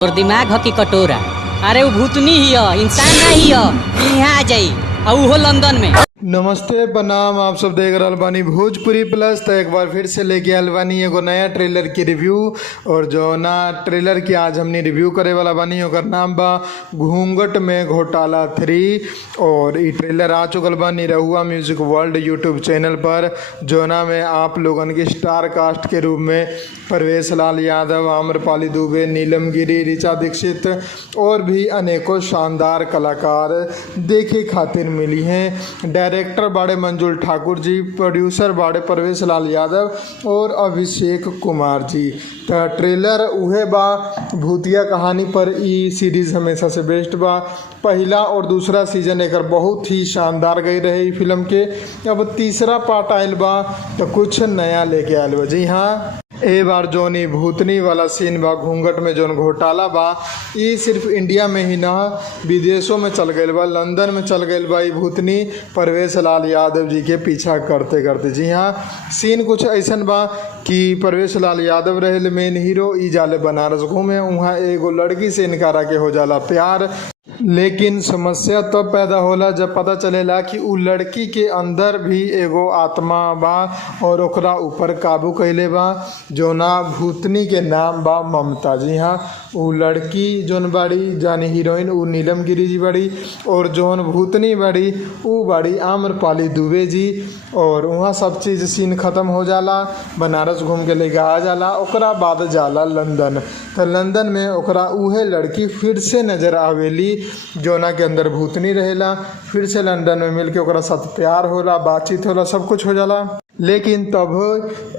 और दिमाग ह कि कटोरा। अरे वो भूतनी ही है, इंसान नहीं है। यहाँ आ जाई और वो लंदन में। नमस्ते प्रणाम, आप सब देख रहल बानी भोजपुरी प्लस। तो एक बार फिर से लेके आयल बानी एगो नया ट्रेलर की रिव्यू। और जो ना ट्रेलर की आज हमने रिव्यू करे वाला बानी ओकर नाम बा घूंघट में घोटाला 3। और ये ट्रेलर आ चुकल बा Nirahua music world YouTube channel पर, जोना में आप लोगन के स्टार कास्ट के रूप में परवेश लाल यादव, आम्रपाली दुबे, नीलम गिरी, ऋचा दीक्षित और भी अनेकों शानदार कलाकार देखे खातिर मिली हैं। डायरेक्टर बाड़े मंजुल ठाकुर जी, प्रोड्यूसर बाड़े परवेश लाल यादव और अभिषेक कुमार जी। तो ट्रेलर उहे बा भूतिया कहानी पर। ई सीरीज़ हमेशा से बेस्ट बा। पहला और दूसरा सीजन एकर बहुत ही शानदार गई रहे ई फिल्म के। अब तीसरा पार्ट आयल बा तो कुछ नया लेके आयल बा। जी हाँ, ए बार जोन ई भूतनी वाला सीन बा, घूंघट में जोन घोटाला बा, ये सिर्फ इंडिया में ही ना विदेशों में चल गई बा। लंदन में चल गई बा। ई भूतनी परवेश लाल यादव जी के पीछा करते करते। जी हाँ, सीन कुछ ऐसन बा कि परवेश लाल यादव रहे मेन हीरो। ई जाले बनारस घूमे, वहाँ एगो लड़की से इनकारा के हो जाला प्यार। लेकिन समस्या तब पैदा होला जब पता चलेला कि उ लड़की के अंदर भी एगो आत्मा बा और ओकरा ऊपर काबू कैले बा, जो ना भूतनी के नाम बा ममता। जी हाँ, उ लड़की जोन बाड़ी जानी हीरोइन उ नीलम गिरी जी बाड़ी, और जोन भूतनी बाड़ी उ बाड़ी आम्रपाली दुबे जी। और वहाँ सब चीज़ सीन ख़त्म हो जाला, बनारस घूम के लेके आ जाला। ओकरा बाद जाला लंदन। तो लंदन में ओकरा उहे लड़की फिर से नज़र आवेली जोना के अंदर भूतनी रहेला। फिर से लंदन में मिल के ओकरा साथ प्यार होला, बातचीत होला, सब कुछ हो जाला। लेकिन तब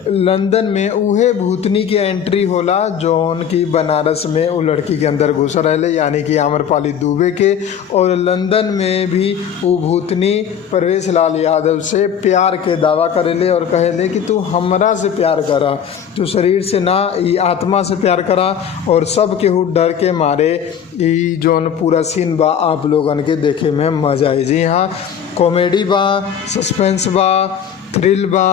लंदन में उहे भूतनी की एंट्री होला जौन की बनारस में उ लड़की के अंदर घुस रहे, यानी कि आम्रपाली दुबे के। और लंदन में भी वो भूतनी परवेश लाल यादव से प्यार के दावा करेले और कहेले कि तू हमरा से प्यार करा, तू शरीर से ना ई आत्मा से प्यार करा। और सब केहू डर के मारे ई जोन पूरा सीन बा आप लोगन के देखे में मजा आई। जी हाँ, कॉमेडी बा, सस्पेंस बा, थ्रिल बा,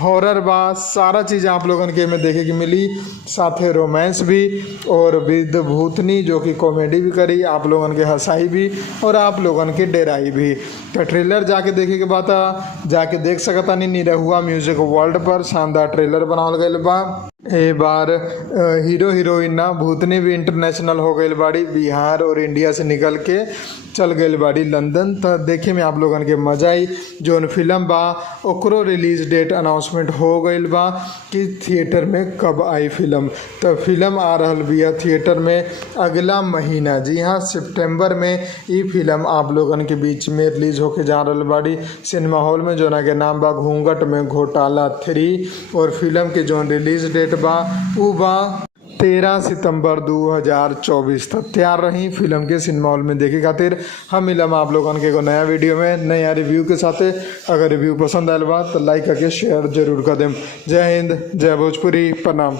हॉरर बा, सारा चीज़ आप लोगन के में देखे की मिली। साथे रोमांस भी और विद भूतनी जो कि कॉमेडी भी करी, आप लोगन के हंसाई भी और आप लोगन के डराई भी। तो ट्रेलर जाके देखे के बाद जाके देख सकता नहीं निरहुआ म्यूजिक वर्ल्ड पर। शानदार ट्रेलर बनावल गईल बा। ए बार हीरो हीरोइन ना भूतनी भी इंटरनेशनल हो गई बाड़ी, बिहार और इंडिया से निकल के चल गई बाड़ी लंदन। तो देखे में आप लोगन के मजा आई। जोन फिल्म बा ओकरो रिलीज डेट अनाउंसमेंट हो गई बा कि थिएटर में कब आई फिल्म। तो फिल्म आ रहल बिया थिएटर में अगला महीना। जी हाँ, सितंबर में ये फिल्म आप लोगन के बीच में रिलीज होके जा रहल बाड़ी सिनेमा हॉल में, जोना के नाम बा घूंघट में घोटाला 3। और फिल्म के जोन रिलीज डेट बा उ बा 13 सितंबर 2024। तक तैयार रही फिल्म के सिनेमा हॉल में देखे खातिर। हम मिलम आप लोगन के एगो नया वीडियो में नया रिव्यू के साथे। अगर रिव्यू पसंद आयल बा तो लाइक करके शेयर जरूर कर देम। जय हिंद, जय भोजपुरी, प्रणाम।